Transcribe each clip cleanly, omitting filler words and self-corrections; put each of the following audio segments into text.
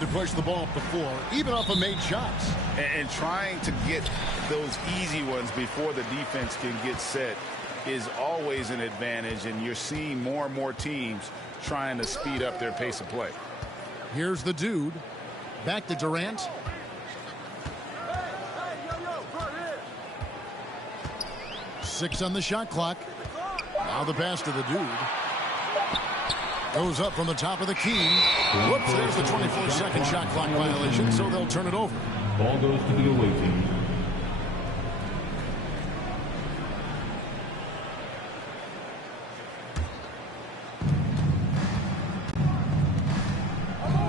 To push the ball up the floor, even off of made shots. And trying to get those easy ones before the defense can get set is always an advantage, and you're seeing more and more teams trying to speed up their pace of play. Here's the dude. Back to Durant. Six on the shot clock. Now the pass to the dude. Goes up from the top of the key. Whoops, there's the 24-second shot clock violation, so they'll turn it over. Ball goes to the away team.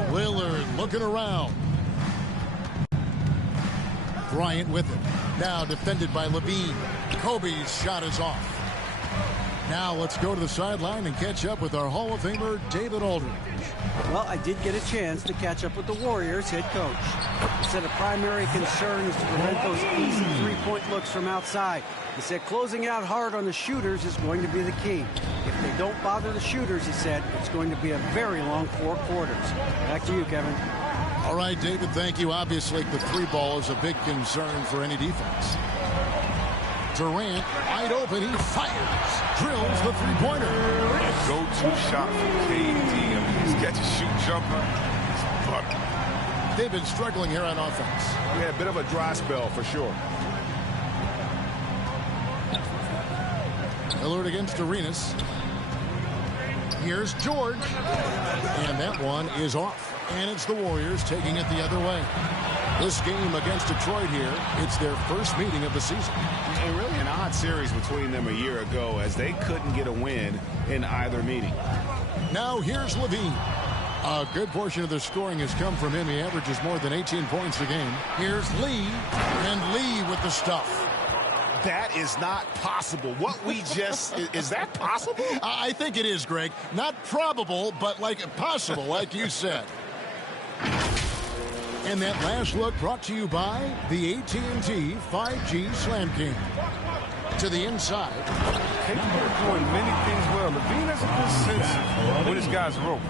Lillard looking around. Bryant with it. Now defended by Levine. Kobe's shot is off. Now let's go to the sideline and catch up with our Hall of Famer, David Aldridge. Well, I did get a chance to catch up with the Warriors head coach. He said a primary concern is to prevent those easy three-point looks from outside. He said closing out hard on the shooters is going to be the key. If they don't bother the shooters, he said, it's going to be a very long 4 quarters. Back to you, Kevin. All right, David, thank you. Obviously, the three ball is a big concern for any defense. Durant, wide open, he fires, drills the three-pointer. A go-to shot for KD. I mean, he's catch a shoot jumper. He's butter. They've been struggling here on offense. Yeah, a bit of a dry spell for sure. Lillard against Arenas. Here's George. And that one is off. And it's the Warriors taking it the other way. This game against Detroit here, it's their first meeting of the season. And really an odd series between them a year ago, as they couldn't get a win in either meeting. Now here's Levine. A good portion of their scoring has come from him. He averages more than 18 points a game. Here's Lee, and Lee with the stuff. That is not possible. What we just, is that possible? I think it is, Greg. Not probable, but like possible, like you said. And that last look brought to you by the AT&T 5G Slam King. To the inside. Capable of doing many things well. Levine has a good sense when his guys rope.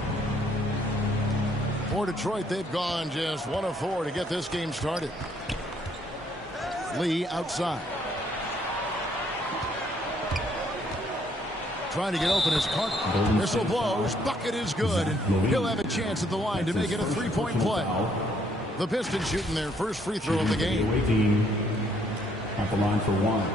For Detroit, they've gone just 1 of 4 to get this game started. Lee outside. Trying to get open his Carter. Whistle blows. Bucket is good. And he'll have a chance at the line to make it a three-point play. The Pistons shooting their first free throw of the game. Away team at the line for one.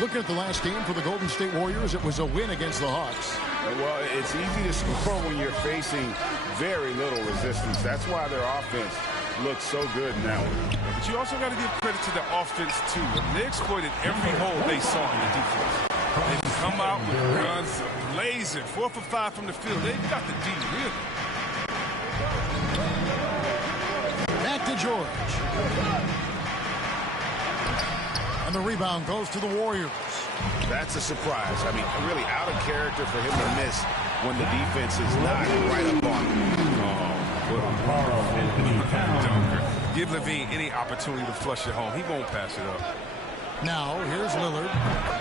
Looking at the last game for the Golden State Warriors, it was a win against the Hawks. Well, it's easy to score when you're facing very little resistance. That's why their offense looks so good now. But you also got to give credit to the offense, too. They exploited every hole they saw in the defense. They come out with guns blazing, 4 for 5 from the field. They've got the D, really. Back to George. And the rebound goes to the Warriors. That's a surprise. I mean, really out of character for him to miss when the defense is not right up on him. Give Levine any opportunity to flush it home. He won't pass it up. Now, here's Lillard.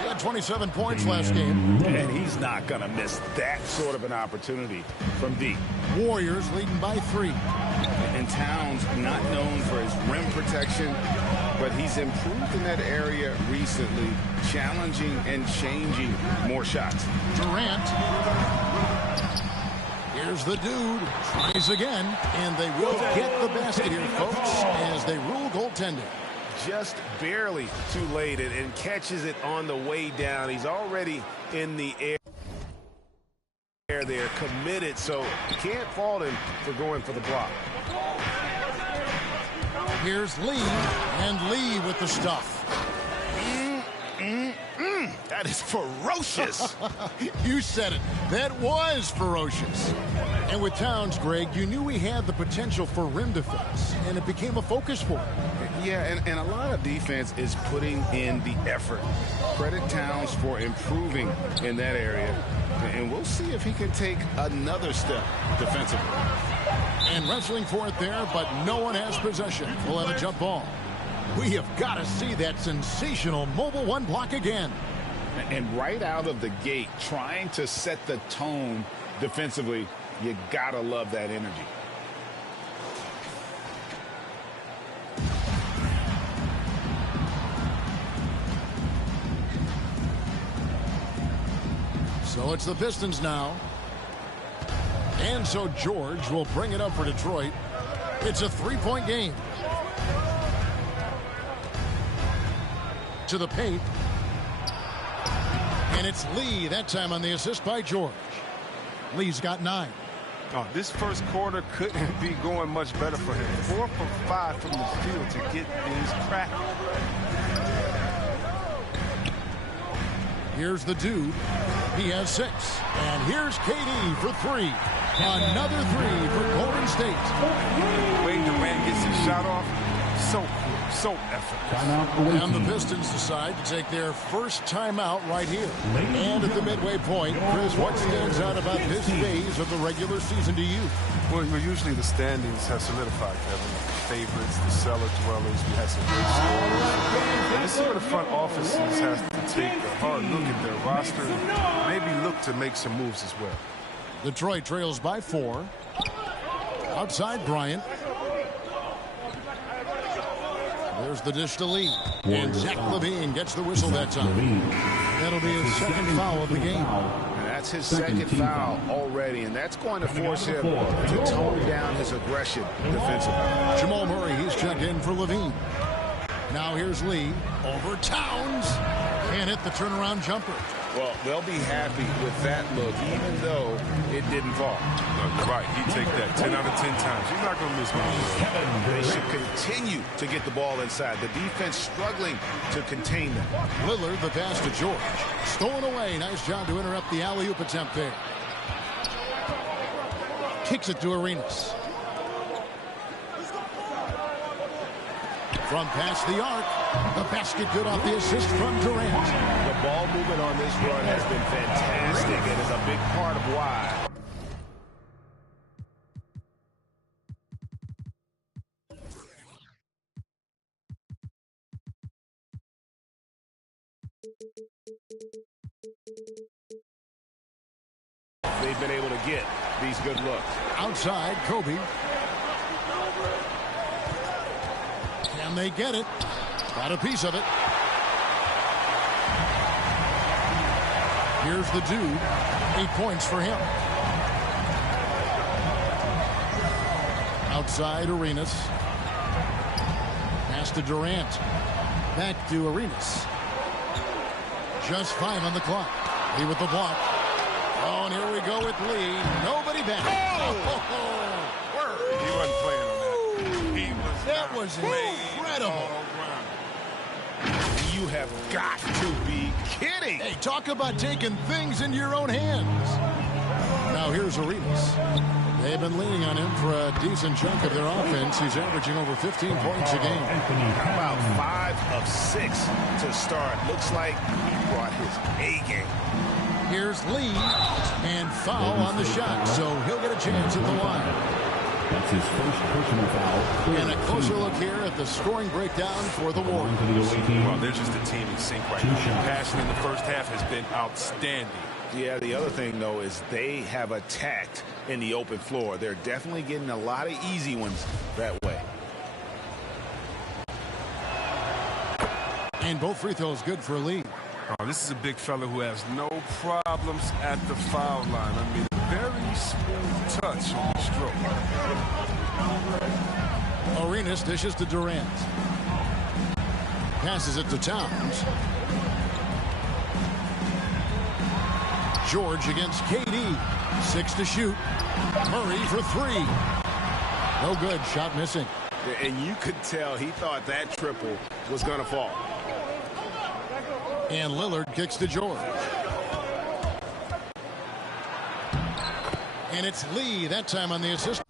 He had 27 points last game. And he's not going to miss that sort of an opportunity from deep. Warriors leading by 3. And Towns not known for his rim protection, but he's improved in that area recently, challenging and changing more shots. Durant. Here's the dude. Tries again. And they will get the basket here, folks, as they rule goaltending. Just barely too late and catches it on the way down. He's already in the air. They're committed, so you can't fault him for going for the block. Here's Lee, and Lee with the stuff. That is ferocious. You said it. That was ferocious. And with Towns, Greg, you knew he had the potential for rim defense, and it became a focus for him. Yeah, and a lot of defense is putting in the effort. Credit Towns for improving in that area. And we'll see if he can take another step defensively. And wrestling for it there, but no one has possession. We'll have a jump ball. We have got to see that sensational mobile one block again. And right out of the gate, trying to set the tone defensively, you got to love that energy. So it's the Pistons now. And so George will bring it up for Detroit. It's a three-point game. To the paint. And it's Lee that time on the assist by George. Lee's got 9. Oh, this first quarter couldn't be going much better for him. 4 for 5 from the field to get things cracking. Here's the dude. He has 6. And here's KD for 3. Another 3 for Golden State. The way Durant gets his shot off, so cool, so effortless. And the Pistons decide to take their first timeout right here. And at the midway point, Chris, what stands out about this phase of the regular season to you? Well, usually the standings have solidified, Kevin. The favorites, the cellar dwellers, we had some great scorers. And this is where the front offices have to take a hard look at their roster and maybe look to make some moves as well. Detroit trails by 4. Outside Bryant. There's the dish to Lee. And Zach LaVine gets the whistle that time. That'll be his second foul of the game. And that's his second foul already, and that's going to force him to tone down his aggression defensively. Jamal Murray, he's checked in for LaVine. Now here's Lee over Towns. And hit the turnaround jumper. Well, they'll be happy with that look, even though it didn't fall. No, right, he take that 10 out of 10 times. He's not going to miss one. They should continue to get the ball inside. The defense struggling to contain them. Lillard, the pass to George. Stolen away. Nice job to interrupt the alley-oop attempt there. Kicks it to Arenas. From past the arc. The basket good off the assist from Durant. The ball movement on this run has been fantastic and is a big part of why. They've been able to get these good looks. Outside, Kobe. Can they get it? Got a piece of it. Here's the dude. 8 points for him. Outside, Arenas. Pass to Durant. Back to Arenas. Just 5 on the clock. Lee with the block. Oh, and here we go with Lee. Nobody back. He wasn't playing on that. He was That was incredible. You have got to be kidding. Hey, talk about taking things into your own hands. Now here's Arenas. They've been leaning on him for a decent chunk of their offense. He's averaging over 15 points a game. How about 5 of 6 to start? Looks like he brought his A game. Here's Lee, and foul on the shot, so he'll get a chance at the line. That's his first personal foul. And a closer look here at the scoring breakdown for the Warriors. Well, they're just a team in sync right now. The passion in the first half has been outstanding. Yeah, the other thing, though, is they have attacked in the open floor. They're definitely getting a lot of easy ones that way. And both free throws good for Lee. Oh, this is a big fella who has no problems at the foul line. I mean, very smooth touch on the stroke. Arenas dishes to Durant. Passes it to Towns. George against KD. 6 to shoot. Murray for 3. No good. Shot missing. And you could tell he thought that triple was going to fall. And Lillard kicks to George. And it's Lee that time on the assist.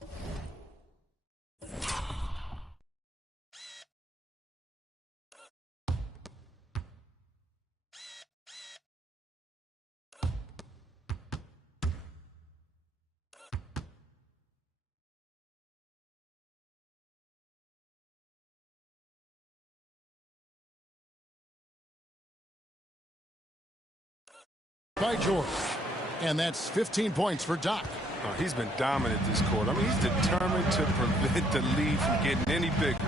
By George. And that's 15 points for Doc. Oh, he's been dominant this quarter. I mean, he's determined to prevent the lead from getting any bigger.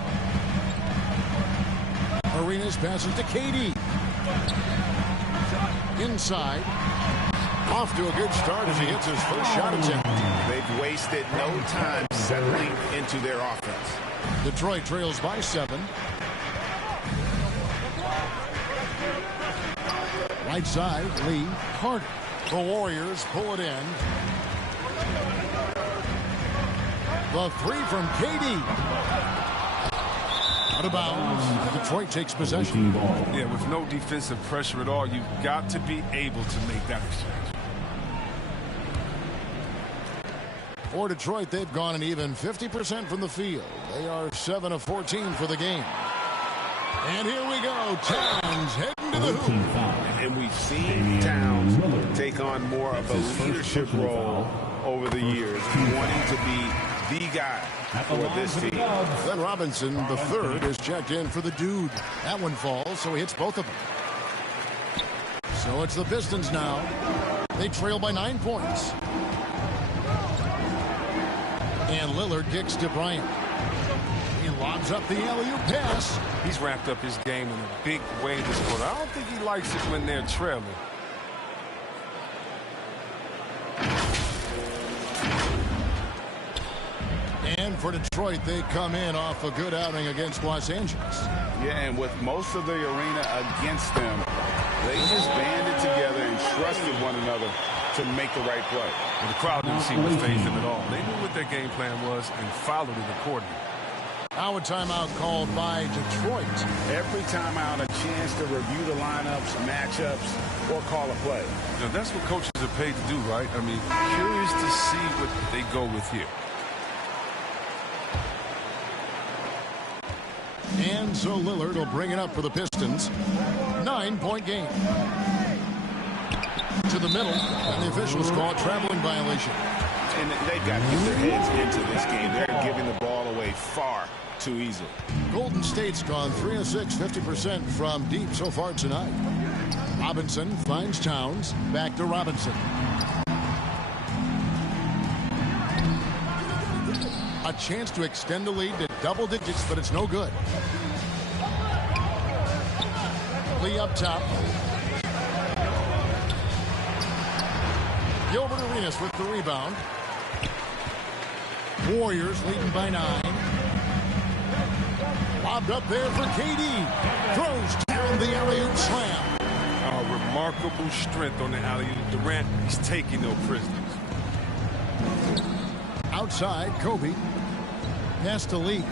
Arenas passes to KD. Inside. Off to a good start as he hits his first shot attempt. They've wasted no time settling into their offense. Detroit trails by 7. Right side, Lee, Carter. The Warriors pull it in. The 3 from KD. Out of bounds. Detroit takes possession. Yeah, with no defensive pressure at all, you've got to be able to make that exchange. For Detroit, they've gone an even 50% from the field. They are 7 of 14 for the game. And here we go. Towns heading to the hoop. And we've seen Towns take on more of a leadership role over the years, wanting to be the guy for this team. Then Robinson, the third, is checked in for the dude. That one falls, so he hits both of them. So it's the Pistons now. They trail by 9 points. And Lillard kicks to Bryant. He lobs up the alley-oop pass. He's wrapped up his game in a big way this quarter. I don't think he likes it when they're trailing. And for Detroit, they come in off a good outing against Los Angeles. Yeah, and with most of the arena against them, they just banded together and trusted one another to make the right play. Well, the crowd didn't seem to faze them at all. They knew what their game plan was and followed it accordingly. Now a timeout called by Detroit. Every timeout, a chance to review the lineups, matchups, or call a play. You know, that's what coaches are paid to do, right? I mean, curious to see what they go with here. And so Lillard will bring it up for the Pistons. 9-point game. To the middle, and the officials call it traveling violation. And they've got to get their heads into this game. They're giving the ball away far too easily. Golden State's gone 3 of 6, 50% from deep so far tonight. Robinson finds Towns. Back to Robinson. A chance to extend the lead to double digits, but it's no good. Lee up top. Gilbert Arenas with the rebound. Warriors leading by 9. Lobbed up there for KD. Throws down the alley-oop slam. Remarkable strength on the alley-oop. Durant is taking no prisoners. Outside, Kobe. Pass to Lee.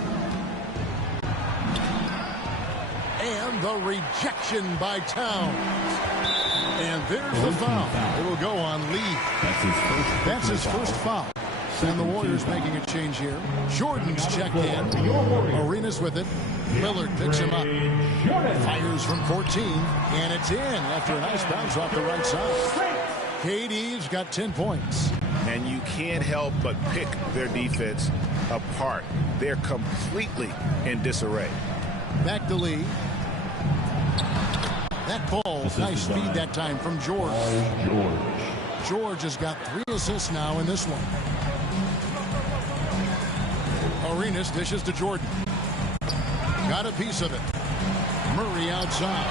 And the rejection by Towns. And there's the foul. It will go on Lee. That's his first foul. And the Warriors making a change here. Jordan's checked in. Arenas with it. Lillard picks him up. Fires from 14. And it's in after a nice bounce off the right side. KD's got 10 points. And you can't help but pick their defense apart. They're completely in disarray. Back to Lee. That ball, nice speed that time from George. George has got 3 assists now in this one. Arenas dishes to Jordan. Got a piece of it. Murray outside.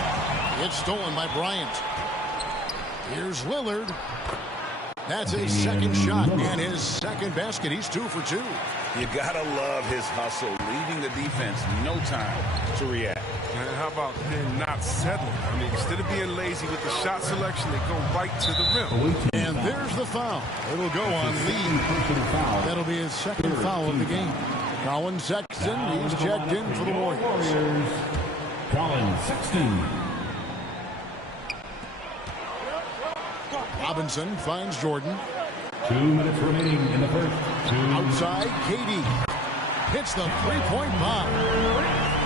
It's stolen by Bryant. Here's Lillard. That's his second shot and his second basket. He's 2 for 2. You gotta love his hustle, leaving the defense no time to react. And how about them not settling? I mean, instead of being lazy with the shot selection, they go right to the rim. And there's the foul. It'll go on Lee. That'll be his second foul of the game. Colin Sexton, he's checked in for the Warriors. Colin Sexton. Robinson finds Jordan. 2 minutes remaining in the first. Outside, KD hits the three-point bomb.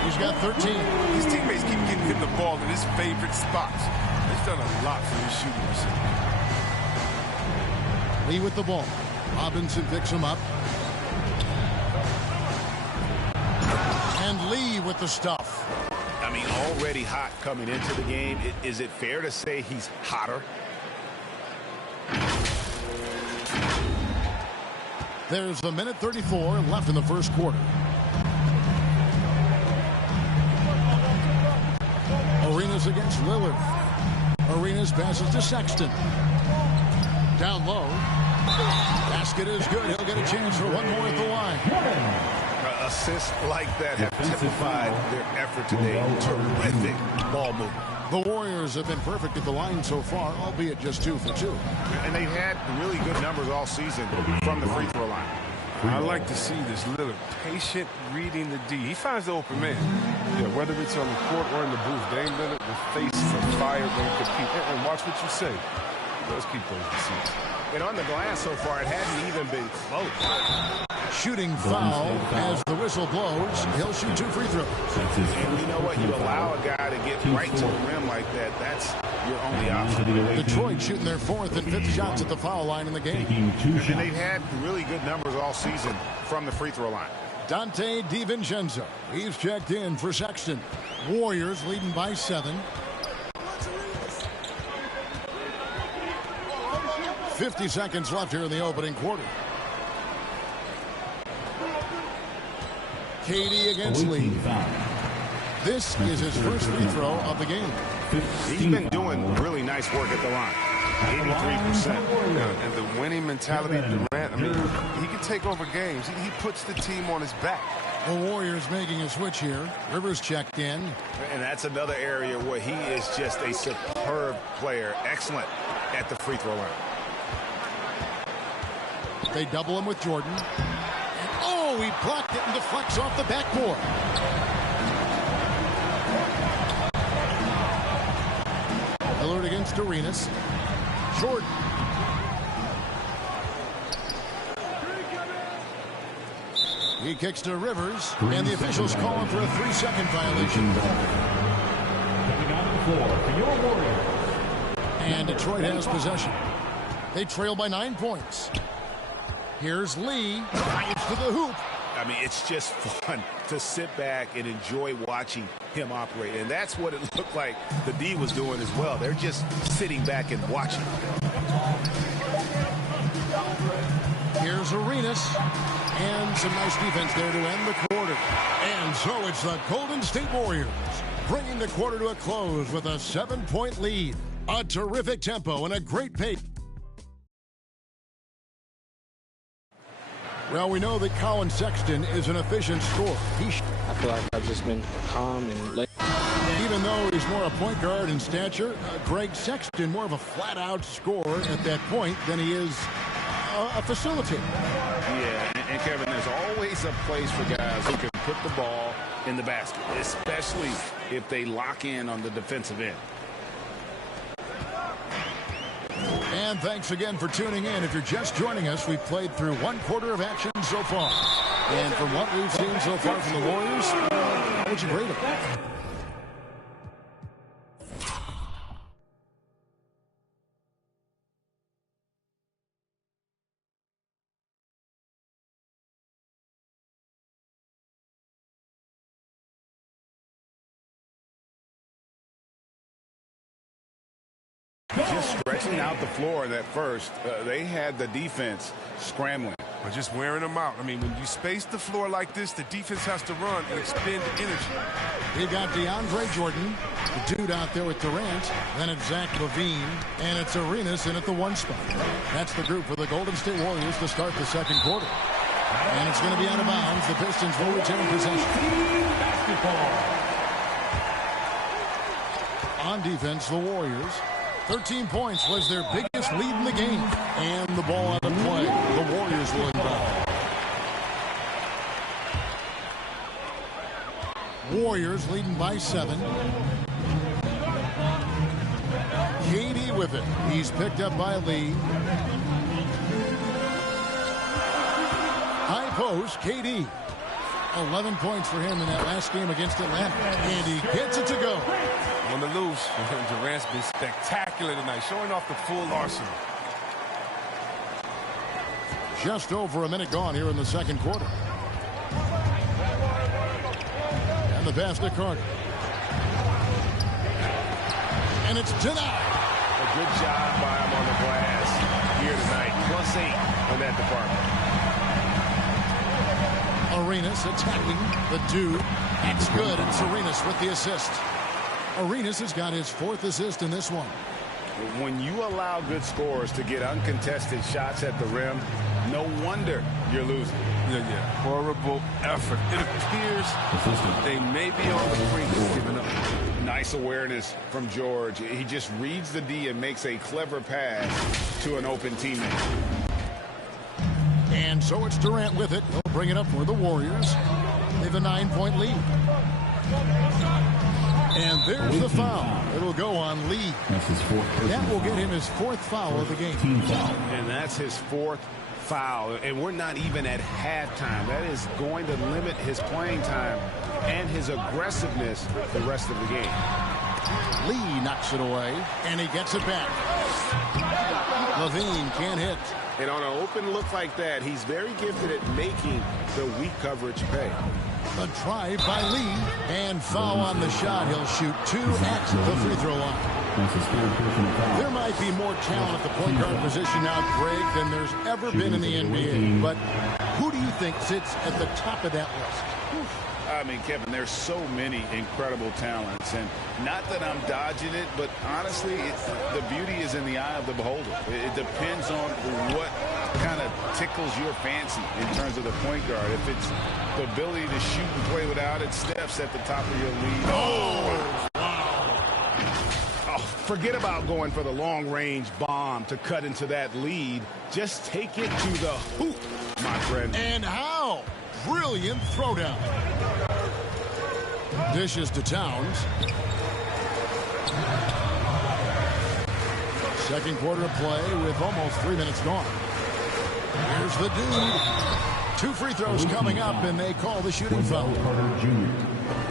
He's got 13. His teammates keep getting him the ball in his favorite spots. He's done a lot for his shooting recently. Lee with the ball. Robinson picks him up. And Lee with the stuff. I mean, already hot coming into the game. Is it fair to say he's hotter? There's a minute 34 left in the first quarter. Arenas against Lillard. Arenas passes to Sexton. Down low. Basket is good. He'll get a chance for one more at the line. Assists like that have typified their effort today. Terrific ball movement. The Warriors have been perfect at the line so far, albeit just 2 for 2. And they've had really good numbers all season from the free throw line. I like to see this Lillard patient reading the D. He finds the open man. Yeah, whether it's on the court or in the booth, Dame Lillard will face the fire when he competes. And watch what you say. Let's keep those receipts. And on the glass so far, it hasn't even been close. Shooting foul as the whistle blows. He'll shoot 2 free throws. And you know what? You allow a guy to get right to the rim like that. That's your only option. Detroit shooting their 4th and 5th shots at the foul line in the game. And they've had really good numbers all season from the free throw line. Dante DiVincenzo. He's checked in for Sexton. Warriors leading by 7. 50 seconds left here in the opening quarter. KD against Lee. This is his first free throw of the game. He's been doing really nice work at the line. 83%. And the winning mentality of Durant, I mean, he can take over games. He puts the team on his back. The Warriors making a switch here. Rivers checked in. And that's another area where he is just a superb player. Excellent at the free throw line. They double him with Jordan. And oh, he blocked it and deflects off the backboard. Lillard against Arenas. Jordan. He kicks to Rivers, and the officials call him for a 3-second violation. Coming on the floor for your Warriors. And Detroit has possession. They trail by 9 points. Here's Lee, drives to the hoop. I mean, it's just fun to sit back and enjoy watching him operate. And that's what it looked like the D was doing as well. They're just sitting back and watching. Here's Arenas. And some nice defense there to end the quarter. And so it's the Golden State Warriors bringing the quarter to a close with a 7-point lead. A terrific tempo and a great pace. Well, we know that Colin Sexton is an efficient scorer. I feel like I've just been calm and late. Even though he's more a point guard in stature, Greg Sexton more of a flat-out scorer at that point than he is a facilitator. Yeah, and Kevin, there's always a place for guys who can put the ball in the basket, especially if they lock in on the defensive end. And thanks again for tuning in. If you're just joining us, we've played through 1 quarter of action so far. And from what we've seen so far from the Warriors, how would you grade it? Just stretching out the floor that first, they had the defense scrambling. Or just wearing them out. I mean, when you space the floor like this, the defense has to run and expend energy. You got DeAndre Jordan, the dude out there with Durant. Then it's Zach LaVine, and it's Arenas in at the 1 spot. That's the group for the Golden State Warriors to start the second quarter. And it's going to be out of bounds. The Pistons will retain possession. On defense, the Warriors. 13 points was their biggest lead in the game. And the ball out of play. The Warriors will inbound. Warriors leading by 7. KD with with it. He's picked up by Lee. High post, KD. 11 points for him in that last game against Atlanta. And he gets it to go. On the loose, Durant's been spectacular tonight, showing off the full arsenal. Just over a minute gone here in the second quarter. And the pass to Carter. And it's denied. A good job by him on the glass here tonight. +8 on that department. Arenas attacking the dude. It's good. It's Arenas with the assist. Arenas has got his 4th assist in this one. When you allow good scorers to get uncontested shots at the rim, no wonder you're losing. Yeah. Horrible effort. It appears they may be on the brink of giving up. Nice awareness from George. He just reads the D and makes a clever pass to an open teammate. And so it's Durant with it. He'll bring it up for the Warriors. They have a 9-point lead. And there's the foul. It'll go on Lee. That will get him his 4th foul of the game. And that's his 4th foul. And we're not even at halftime. That is going to limit his playing time and his aggressiveness the rest of the game. Lee knocks it away, and he gets it back. Levine can't hit. And on an open look like that, he's very gifted at making the weak coverage pay. A drive by Lee, and foul on the shot. He'll shoot 2 at the free throw line. There might be more talent at the point guard position now, Greg, than there's ever been in the NBA. But who do you think sits at the top of that list? I mean, Kevin, there's so many incredible talents, and not that I'm dodging it, but honestly, the beauty is in the eye of the beholder. It depends on what kind of tickles your fancy in terms of the point guard. If it's the ability to shoot and play without it, Steph's at the top of your league. Oh, forget about going for the long-range bomb to cut into that lead. Just take it to the hoop, my friend. And how? Brilliant throwdown. Dishes to Towns. Second quarter of play with almost 3 minutes gone. Here's the dude. 2 free throws coming up, and they call the shooting foul.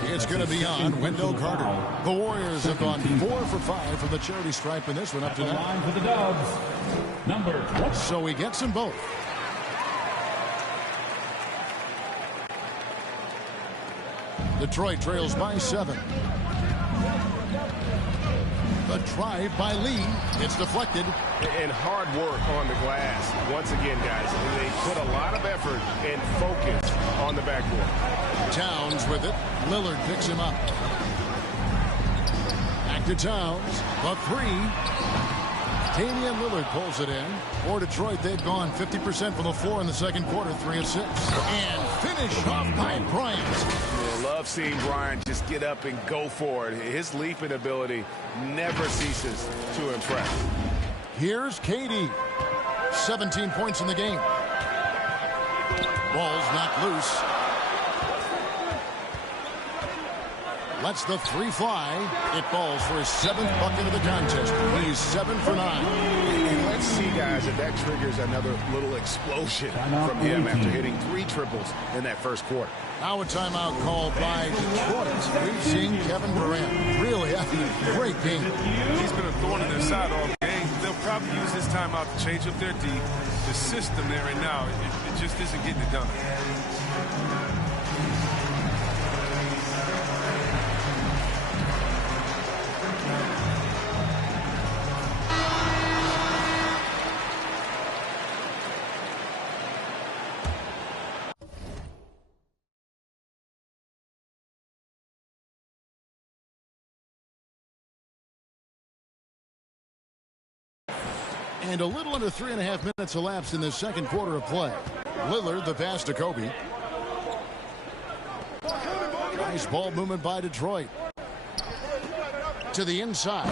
It's going to be on Wendell Carter. The Warriors have gone 4 for 5 from the charity stripe in this one up to now. Line for the Dubs, number 20. So he gets them both. Detroit trails by 7. The drive by Lee. It's deflected. And hard work on the glass. Once again, guys, they put a lot of effort and focus on the backboard. Towns with it. Lillard picks him up. Back to Towns. The 3. Damian Lillard pulls it in. For Detroit, they've gone 50% from the floor in the second quarter, 3 of 6. And finish off by Bryant. I love seeing Bryant just get up and go for it. His leaping ability never ceases to impress. Here's KD. 17 points in the game. Ball's knocked loose. Lets the 3 fly. It falls for his 7th bucket of the contest. He's 7 for 9. And let's see, guys, if that triggers another little explosion from him after hitting 3 triples in that first quarter. Now a timeout called by Detroit. We've seen Kevin Durant really having a great game. He's been a thorn in their side all game. They'll probably use this timeout to change up their D. The system there right now, it just isn't getting it done. And a little under 3.5 minutes elapsed in the second quarter of play. Lillard, the pass to Kobe. Nice ball movement by Detroit. To the inside.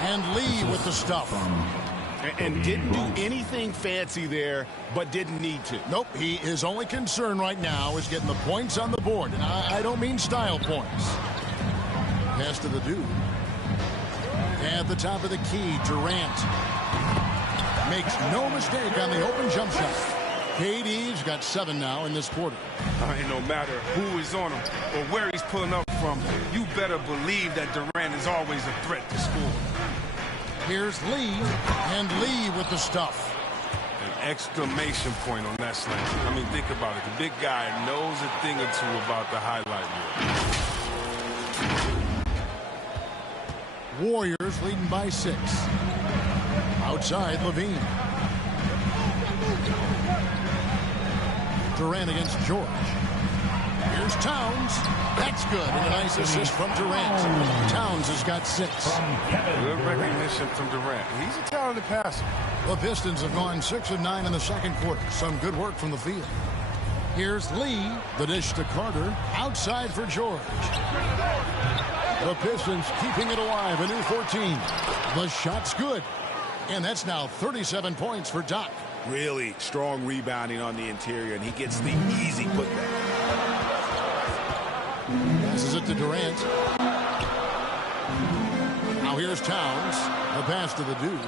And Lee with the stuff. And didn't do anything fancy there, but didn't need to. Nope, his only concern right now is getting the points on the board. And I don't mean style points. Pass to the dude. At the the top of the key. Durant makes no mistake on the open jump shot. KD's got 7 now in this quarter. No matter who is on him or where he's pulling up from, you better believe that Durant is always a threat to score. Here's Lee, and Lee with the stuff. An exclamation point on that slam. I mean, think about it. The big guy knows a thing or two about the highlight reel. Warriors leading by 6. Outside, Levine. Durant against George. Here's Towns. That's good. And a nice assist from Durant. Towns has got 6. Good recognition from Durant. He's a talented passer. The Pistons have gone 6 of 9 in the second quarter. Some good work from the field. Here's Lee. The dish to Carter. Outside for George. The Pistons keeping it alive. A new 14. The shot's good. And that's now 37 points for Doc. Really strong rebounding on the interior, and he gets the easy putback. Passes it to Durant. Now here's Towns. A pass to the dude.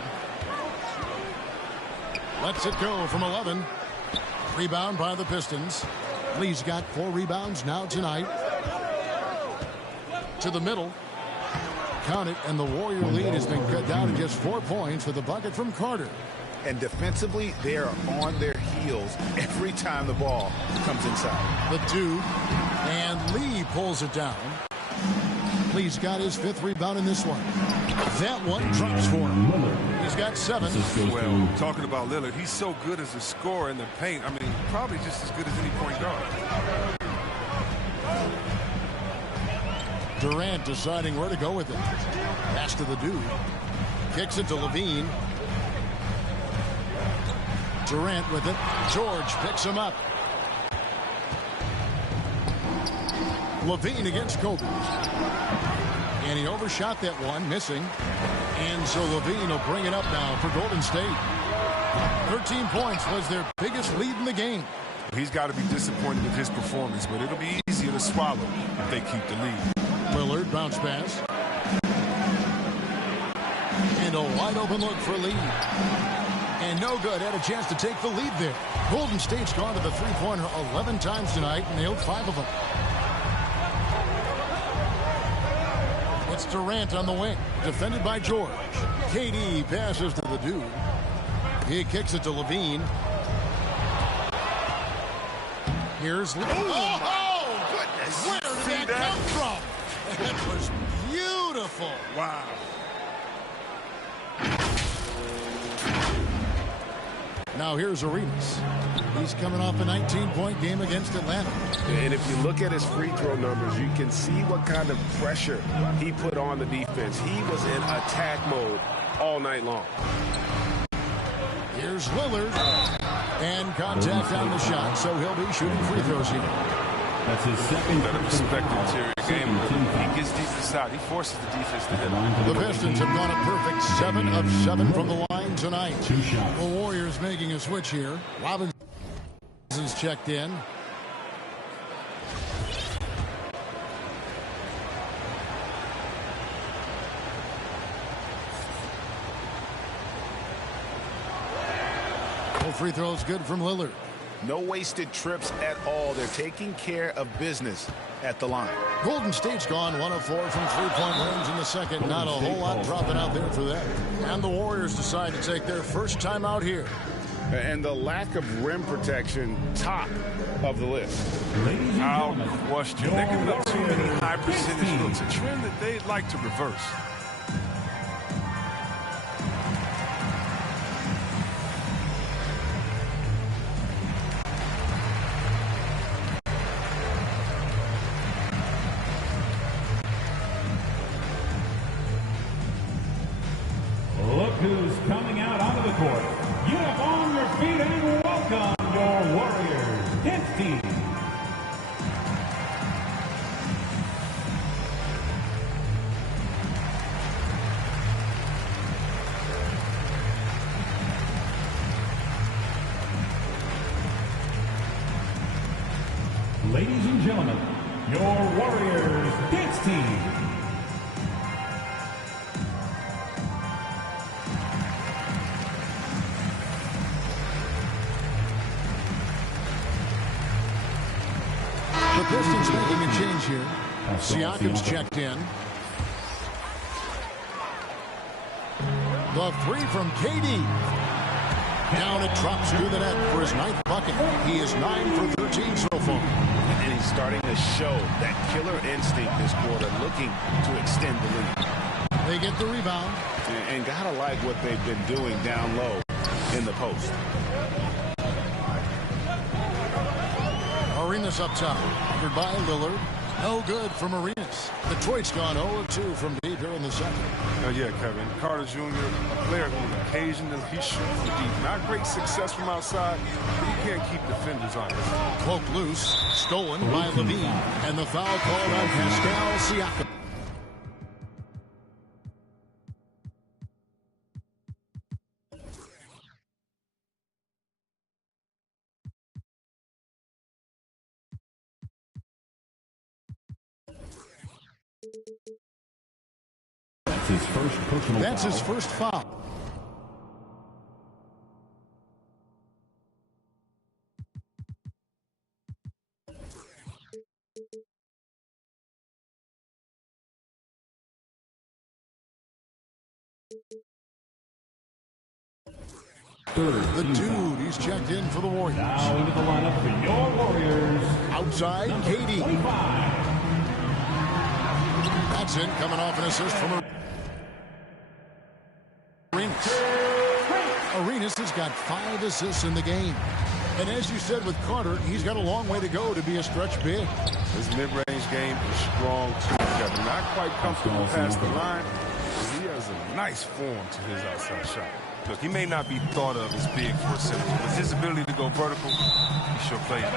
Lets it go from 11. Rebound by the Pistons. Lee's got 4 rebounds now tonight. To the middle. Count it, and the Warrior lead has been cut down to just 4 points with a bucket from Carter. And defensively, they are on their heels every time the ball comes inside. The dude, and Lee pulls it down. Lee's got his 5th rebound in this one. That one drops for him. He's got 7. Well, talking about Lillard, he's so good as a scorer in the paint. I mean, probably just as good as any point guard. Durant deciding where to go with it. Pass to the dude. Kicks it to Levine. Durant with it. George picks him up. Levine against Kobe. And he overshot that one, missing. And so Levine will bring it up now for Golden State. 13 points was their biggest lead in the game. He's got to be disappointed with his performance, but it'll be easier to swallow if they keep the lead. Lillard, bounce pass. And a wide open look for Lee. And no good. Had a chance to take the lead there. Golden State's gone to the three-pointer 11 times tonight and nailed 5 of them. It's Durant on the wing. Defended by George. KD passes to the dude. He kicks it to Levine. Here's Lee. Oh, goodness. Where did that come from? That was beautiful. Wow. Now here's Arenas. He's coming off a 19-point game against Atlanta. And if you look at his free throw numbers, you can see what kind of pressure he put on the defense. He was in attack mode all night long. Here's Lillard. And contact on the shot, so he'll be shooting free throws here. That's his second. Better respect the interior game. He gets deep inside. He forces the defense to hit him. The Pistons have gone a perfect 7 of 7 from the line tonight. 2 shots. The Warriors making a switch here. Robinson's checked in. Full free throws good from Lillard. No wasted trips at all. They're taking care of business at the line. Golden State's gone 1 of 4 from three-point range in the second. Not a whole lot dropping out there for them. And the Warriors decide to take their first time out here. And the lack of rim protection, top of the list. I'll question. They're giving up too many high percentage looks. A trend that they'd like to reverse. Look who's coming out onto the court. Get up on your feet and welcome your Warriors hit team. Ladies and gentlemen, your Warriors hits team. the Pistons making a change here. Siakam's checked in. The three from KD. Down it drops through the net for his 9th bucket. He is 9 for 13 so far. And he's starting to show that killer instinct this quarter, looking to extend the lead. They get the rebound. And gotta like what they've been doing down low in the post. Arenas up top. Covered by Lillard. No good from Arenas. Detroit's gone 0-2 from deep here in the second. Yeah, Kevin. Carter Jr., a player who occasionally he shoots from deep. Not great success from outside, but he can't keep defenders honest. Cloak loose. Stolen by Levine. And the foul called on Pascal Siakam. That's his first foul. The dude, he's checked in for the Warriors. Now into the lineup for your Warriors. Outside, KD. 25. That's in, coming off an assist from Arenas. Arenas has got 5 assists in the game. And as you said with Carter, he's got a long way to go to be a stretch big. His mid-range game is strong too, Kevin. Not quite comfortable past the line, but he has a nice form to his outside shot. Look, he may not be thought of as big for a center, but his ability to go vertical, he sure plays big.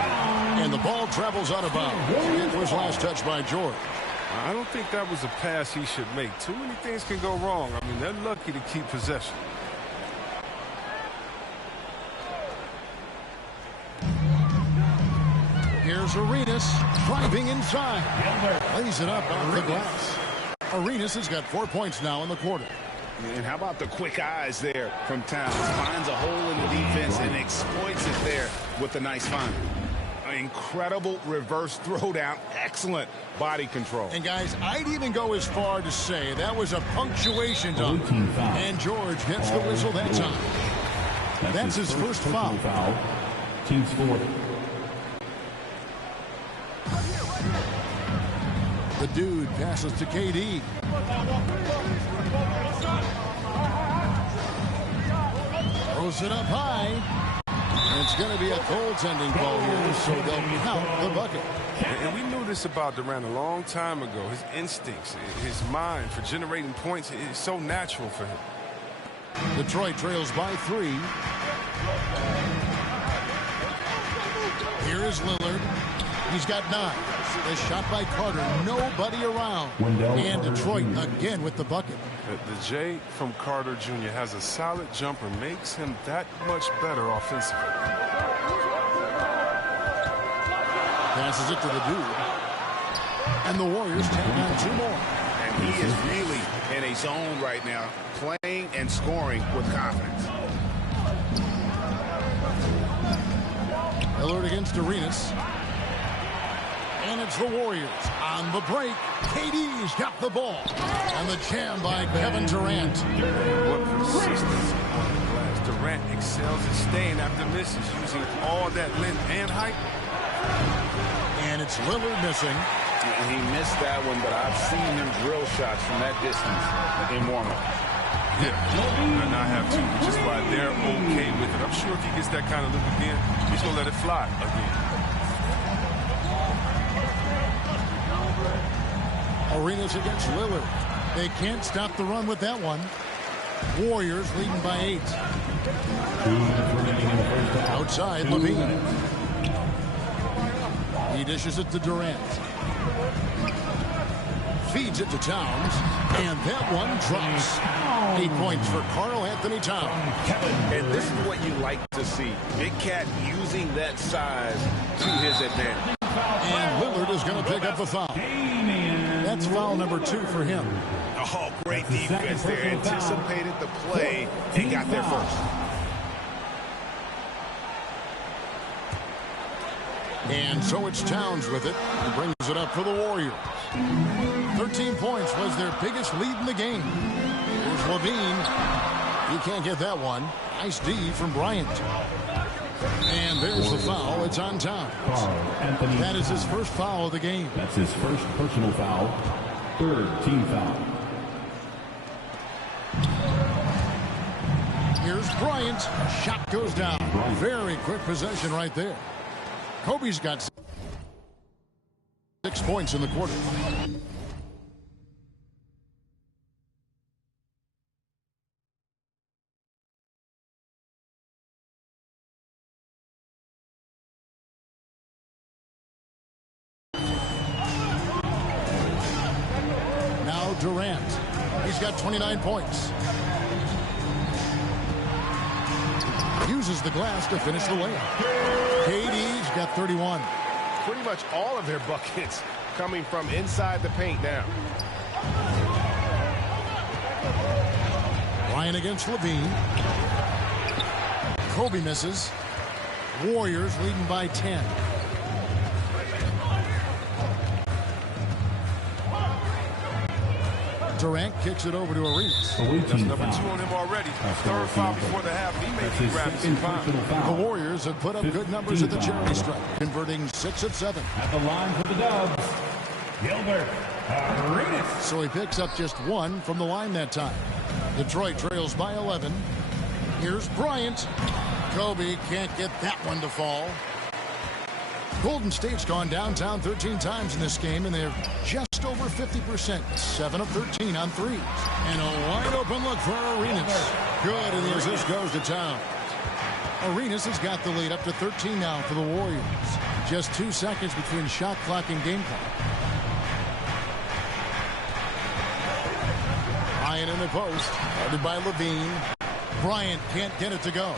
And the ball travels out of bounds. It was last touched by George. I don't think that was a pass he should make. Too many things can go wrong. I mean, they're lucky to keep possession. Here's Arenas driving inside. Lays it up off the glass. Arenas has got 4 points now in the quarter. And how about the quick eyes there from Towns? Finds a hole in the defense and exploits it there with a nice find. An incredible reverse throwdown. Excellent body control. And guys, I'd even go as far to say that was a punctuation dunk. And George gets the whistle that time. That's his first foul. Team's fourth. The dude passes to KD. Throws it up high. And it's going to be a goaltending call here, so they'll count the bucket. And we knew this about Durant a long time ago. His instincts, his mind for generating points is so natural for him. Detroit trails by 3. Here is Lillard. He's got 9. A shot by Carter. Nobody around. And Detroit again with the bucket. The J from Carter Jr. has a solid jumper. Makes him that much better offensively. Passes it to the dude. And the Warriors take on 2 more. And he is really in a zone right now, playing and scoring with confidence. Lillard against Arenas. And it's the Warriors on the break. KD's got the ball. And the jam by Kevin Durant. What persistence on the glass. Durant excels at staying after misses, using all that length and height. And it's Lillard missing. And he missed that one, but I've seen him drill shots from that distance in warm-up. Yeah, and I have too, which is why they're okay with it. I'm sure if he gets that kind of look again, he's going to let it fly again. Arenas against Lillard. They can't stop the run with that one. Warriors leading by 8. Outside, Levine. He dishes it to Durant. Feeds it to Towns. And that one drops. 8 points for Karl Anthony Towns. And this is what you like to see. Big Cat using that size to his advantage. And Lillard is going to pick up the foul. That's foul number 2 for him. Oh, great defense there. Anticipated the play and got there first. And so it's Towns with it and brings it up for the Warriors. 13 points was their biggest lead in the game. Here's Levine. He can't get that one. Nice D from Bryant. And there's the foul. It's on Towns. That is his first foul of the game. That's his first personal foul. Third team foul. Here's Bryant. Shot goes down. Very quick possession right there. Kobe's got 6 points in the quarter. Now Durant. He's got 29 points. Uses the glass to finish the layup. KD's got 31. Pretty much all of their buckets coming from inside the paint now. Ryan against Levine. Kobe misses. Warriors leading by 10. Durant kicks it over to Arenas. That's number 2 on him already. Third foul before the half. He may be grabbing some foul. The Warriors have put up good numbers at the charity stripe, converting 6 of 7. At the line for the Dubs, Gilbert Arenas. So he picks up just 1 from the line that time. Detroit trails by 11. Here's Bryant. Kobe can't get that one to fall. Golden State's gone downtown 13 times in this game, and they're just over 50%. 7 of 13 on threes. And a wide open look for Arenas. Good, and the assist goes to Towns. Arenas has got the lead up to 13 now for the Warriors. Just 2 seconds between shot clock and game clock. Bryant in the post, guarded by Levine. Bryant can't get it to go.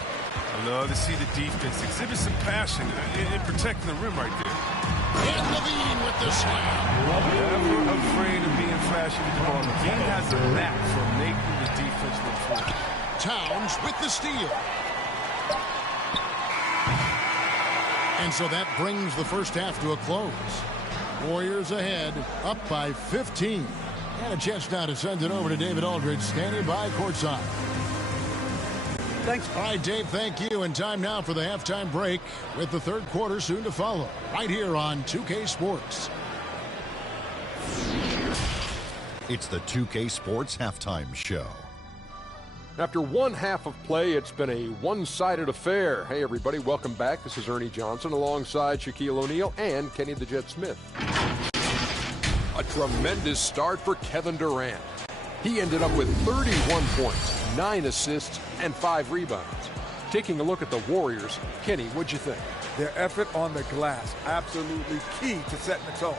I love to see the defense exhibit some passion in protecting the rim right there. And Levine with the slam. Never afraid of being flashy with the ball. Levine has a knack for making the defense look foolish. Towns with the steal. And so that brings the first half to a close. Warriors ahead, up by 15. And a chance now to send it over to David Aldridge, standing by courtside. Thanks. All right, Dave, thank you. And time now for the halftime break with the third quarter soon to follow. Right here on 2K Sports. It's the 2K Sports Halftime Show. After one half of play, it's been a one-sided affair. Hey, everybody, welcome back. This is Ernie Johnson alongside Shaquille O'Neal and Kenny the Jet Smith. A tremendous start for Kevin Durant. He ended up with 31 points, 9 assists, and 5 rebounds. Taking a look at the Warriors, Kenny, what'd you think? Their effort on the glass, absolutely key to setting the tone.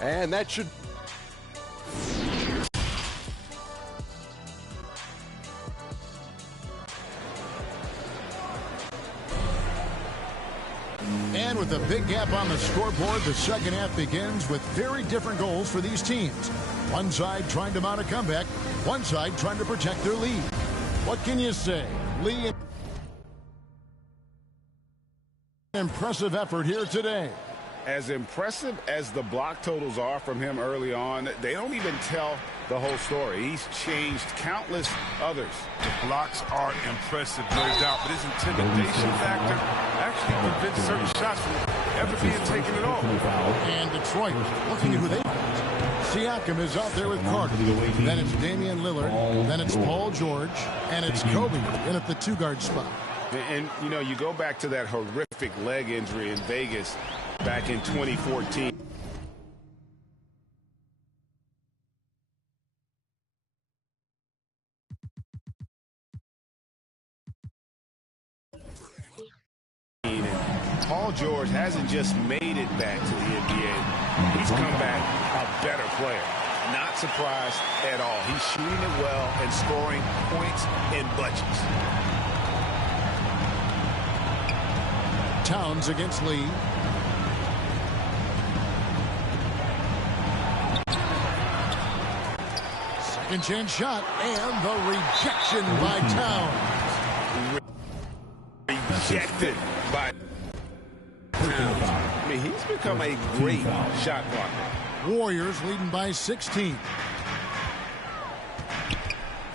And that should... And with a big gap on the scoreboard, the second half begins with very different goals for these teams. One side trying to mount a comeback, one side trying to protect their lead. What can you say? Lee, impressive effort here today. As impressive as the block totals are from him early on, they don't even tell the whole story. He's changed countless others. The blocks are impressive, no doubt, but his intimidation factor actually prevents certain shots from ever being taken at all. And Detroit looking at who they want. Siakam is out there with Carter. Then it's Damian Lillard. Then it's Paul George. And it's Kobe in at the 2-guard spot. And, you know, you go back to that horrific leg injury in Vegas back in 2014. And Paul George hasn't just made it back to the NBA. He's come back a better player. Not surprised at all. He's shooting it well and scoring points in bunches. Towns against Lee. Second chance shot, and the rejection by Towns. rejected by Towns. I mean, he's become a great shot blocker. Warriors leading by 16.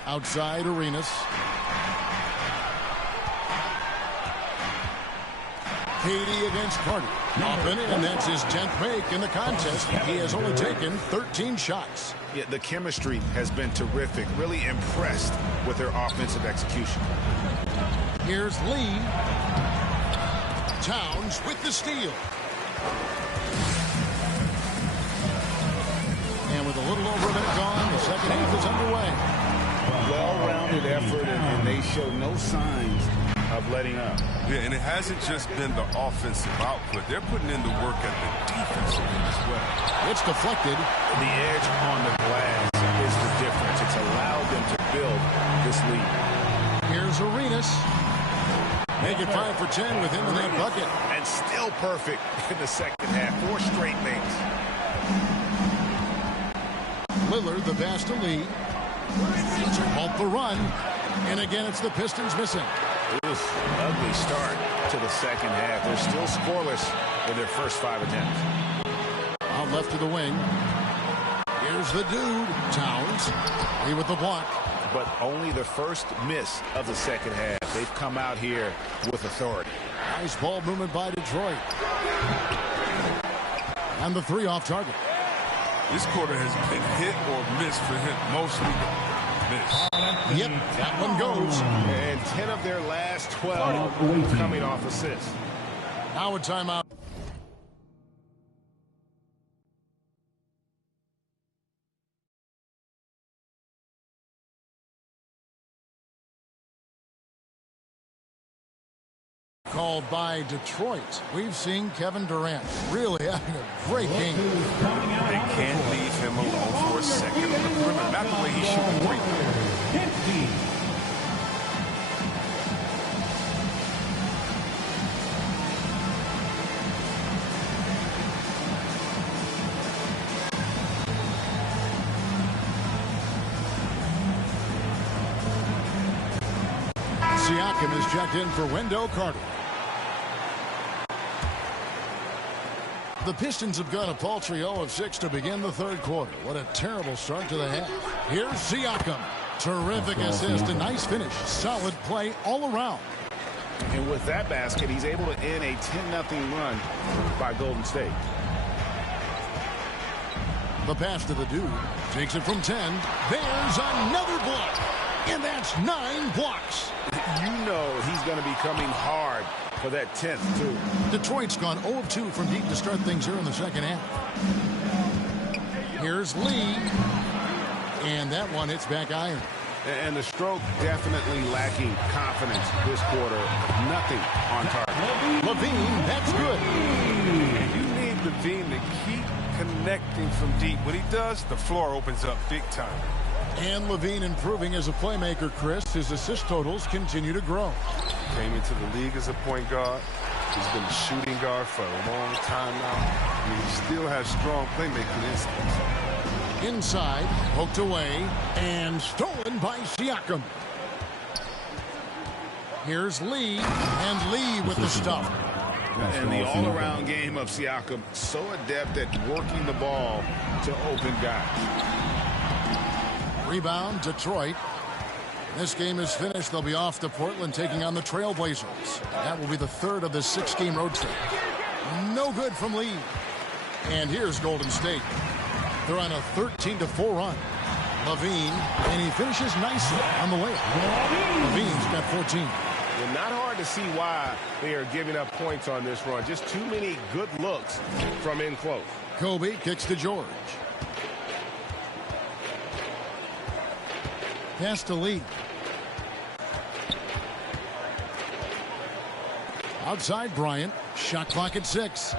Outside Arenas. Katie against Carter. Open, and that's his 10th make in the contest. He has only taken 13 shots. Yeah, the chemistry has been terrific. Really impressed with their offensive execution. Here's Lee. Towns with the steal. And with a little over a minute gone, the second half is underway. Well-rounded effort, and they show no signs of letting up. Yeah, and it hasn't just been the offensive output. They're putting in the work at the defensive end as well. It's deflected. The edge on the glass is the difference. It's allowed them to build this lead. Here's Arenas. Make it 5 for 10 with him in that bucket. And still perfect in the second half. 4 straight makes. Lillard, the pass to Lee. To halt the run. And again, it's the Pistons missing. Oof, ugly start to the second half. They're still scoreless in their first 5 attempts. Out left to the wing. Here's the dude, Towns. Lee with the block. But only the first miss of the second half. They've come out here with authority. Nice ball movement by Detroit. And the 3 off target. This quarter has been hit or miss for him. Mostly miss. Yep, that one goes. And 10 of their last 12 coming off assists. Now a timeout. Called by Detroit. We've seen Kevin Durant really having a great game. They can't leave him alone for a second on the perimeter. Not the way he should be. Siakam is checked in for Wendell Carter. The Pistons have gone a paltry 0 of 6 to begin the third quarter. What a terrible start to the half. Here's Siakam. Terrific assist, a nice finish. Solid play all around. And with that basket, he's able to end a 10-0 run by Golden State. The pass to the dude. Takes it from 10. There's another block. And that's 9 blocks. You know he's going to be coming hard for that 10th, too. Detroit's gone 0 of 2 from deep to start things here in the second half. Here's Lee. And that one hits back iron. And the stroke definitely lacking confidence this quarter. Nothing on target. LaVine, that's good. And you need LaVine to keep connecting from deep. When he does, the floor opens up big time. And LaVine improving as a playmaker, Chris. His assist totals continue to grow. Came into the league as a point guard. He's been a shooting guard for a long time now. I mean, he still has strong playmaking instincts. Inside, poked away, and stolen by Siakam. Here's Lee, and Lee with the stop. And the all-around game of Siakam, so adept at working the ball to open guys. Rebound, Detroit. This game is finished. They'll be off to Portland taking on the Trailblazers. That will be the 3rd of this 6-game road trip. No good from Lee. And here's Golden State. They're on a 13-4 run. LaVine, and he finishes nicely on the layup. LaVine's got 14. Well, not hard to see why they are giving up points on this run. Just too many good looks from in close. Kobe kicks to George. Pass to Lee. Outside Bryant. Shot clock at 6.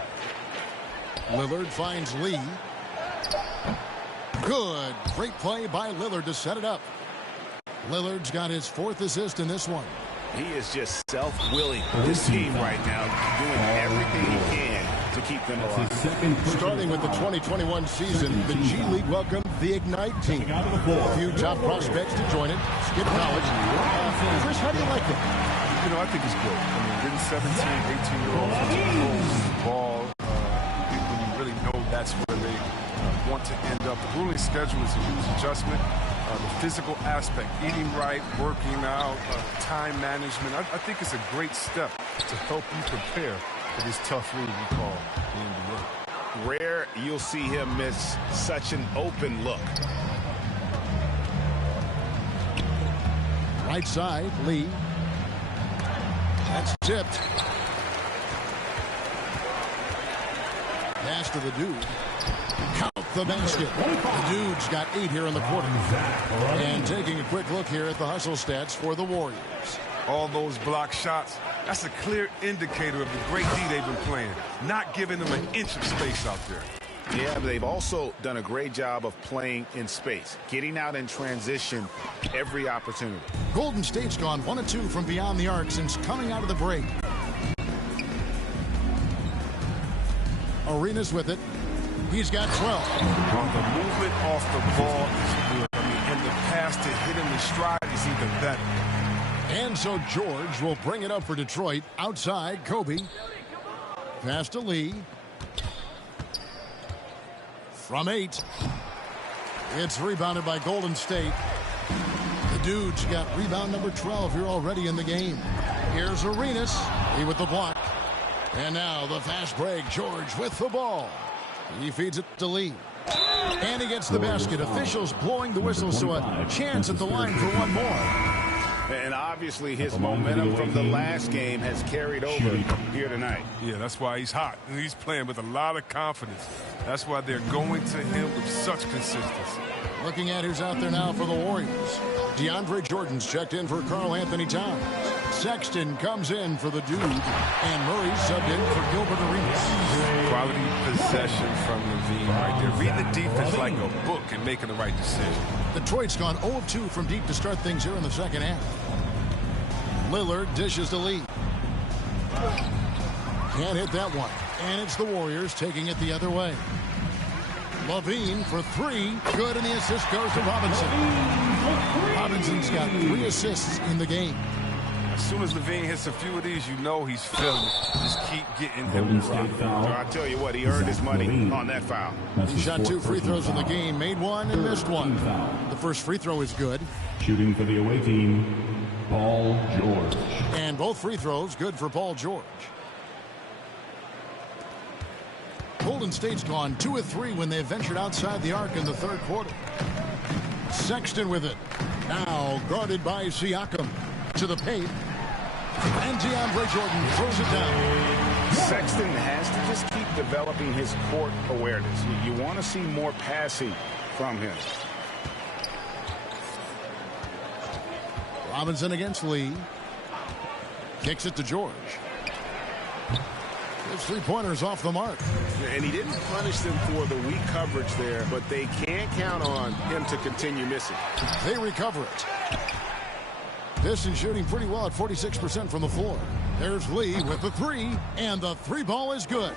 Lillard finds Lee. Good. Great play by Lillard to set it up. Lillard's got his 4th assist in this one. He is just self-willing. This team right now doing everything he can to keep them alive. Starting with the 2021 season, the G League welcomed the Ignite team. A few top prospects to join it. Skip college. Chris, how do you like it? You know, I think it's good. I mean, getting 17, 18-year-olds into the ball, people you really know that's where they want to end up. The ruling schedule is a huge adjustment. The physical aspect, eating right, working out, time management. I think it's a great step to help you prepare for this tough league we call the NBA. Rare you'll see him miss such an open look. Right side, Lee. That's tipped. Pass to the dude. Count the basket. The dude's got 8 here in the quarter. And taking a quick look here at the hustle stats for the Warriors. All those block shots, that's a clear indicator of the great D they've been playing. Not giving them an inch of space out there. Yeah, but they've also done a great job of playing in space, getting out in transition every opportunity. Golden State's gone 1 of 2 from beyond the arc since coming out of the break. Arenas with it. He's got 12. Well, the movement off the ball is good. I mean, and the pass to hit him in stride is even better. And so George will bring it up for Detroit. Outside, Kobe. Pass to Lee. From 8. It's rebounded by Golden State. The dude's got rebound number 12 here already in the game. Here's Arenas. He with the block. And now the fast break. George with the ball. He feeds it to Lee. And he gets the basket. Officials blowing the whistle, so a chance at the line for one more. And obviously his momentum from the last game has carried over here tonight. Yeah, that's why he's hot. And he's playing with a lot of confidence. That's why they're going to him with such consistency. Looking at who's out there now for the Warriors. DeAndre Jordan's checked in for Karl Anthony Towns. Sexton comes in for the dude. And Murray's subbed in for Gilbert Arenas. Quality possession from Levine right there. Reading the defense like a book and making the right decision. Detroit's gone 0 of 2 from deep to start things here in the second half. Lillard dishes the lead. Can't hit that one. And it's the Warriors taking it the other way. Levine for 3. Good, and the assist goes to Robinson. Robinson's got 3 assists in the game. As soon as Levine hits a few of these, you know he's feeling it. Just keep getting him the rock. I tell you what, he earned his money on that foul. He shot 2 free throws in the game, made 1 and missed 1. The first free throw is good. Shooting for the away team, Paul George. And both free throws good for Paul George. Golden State's gone 2 of 3 when they ventured outside the arc in the third quarter. Sexton with it. Now guarded by Siakam. To the paint. And DeAndre Jordan throws it down. Sexton has to just keep developing his court awareness. You want to see more passing from him. Robinson against Lee. Kicks it to George. His 3-pointers off the mark. And he didn't punish them for the weak coverage there, but they can't count on him to continue missing. They recover it. Pistons shooting pretty well at 46% from the floor. There's Lee with the 3, and the 3 ball is good.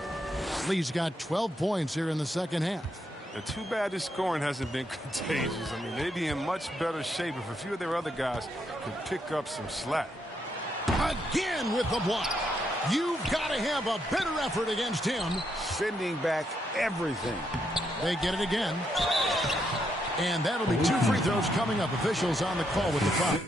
Lee's got 12 points here in the second half. Too bad his scoring hasn't been contagious. I mean, they'd be in much better shape if a few of their other guys could pick up some slack. Again with the block. You've got to have a better effort against him. Sending back everything. They get it again. And that'll be 2 free throws coming up. Officials on the call with the foul.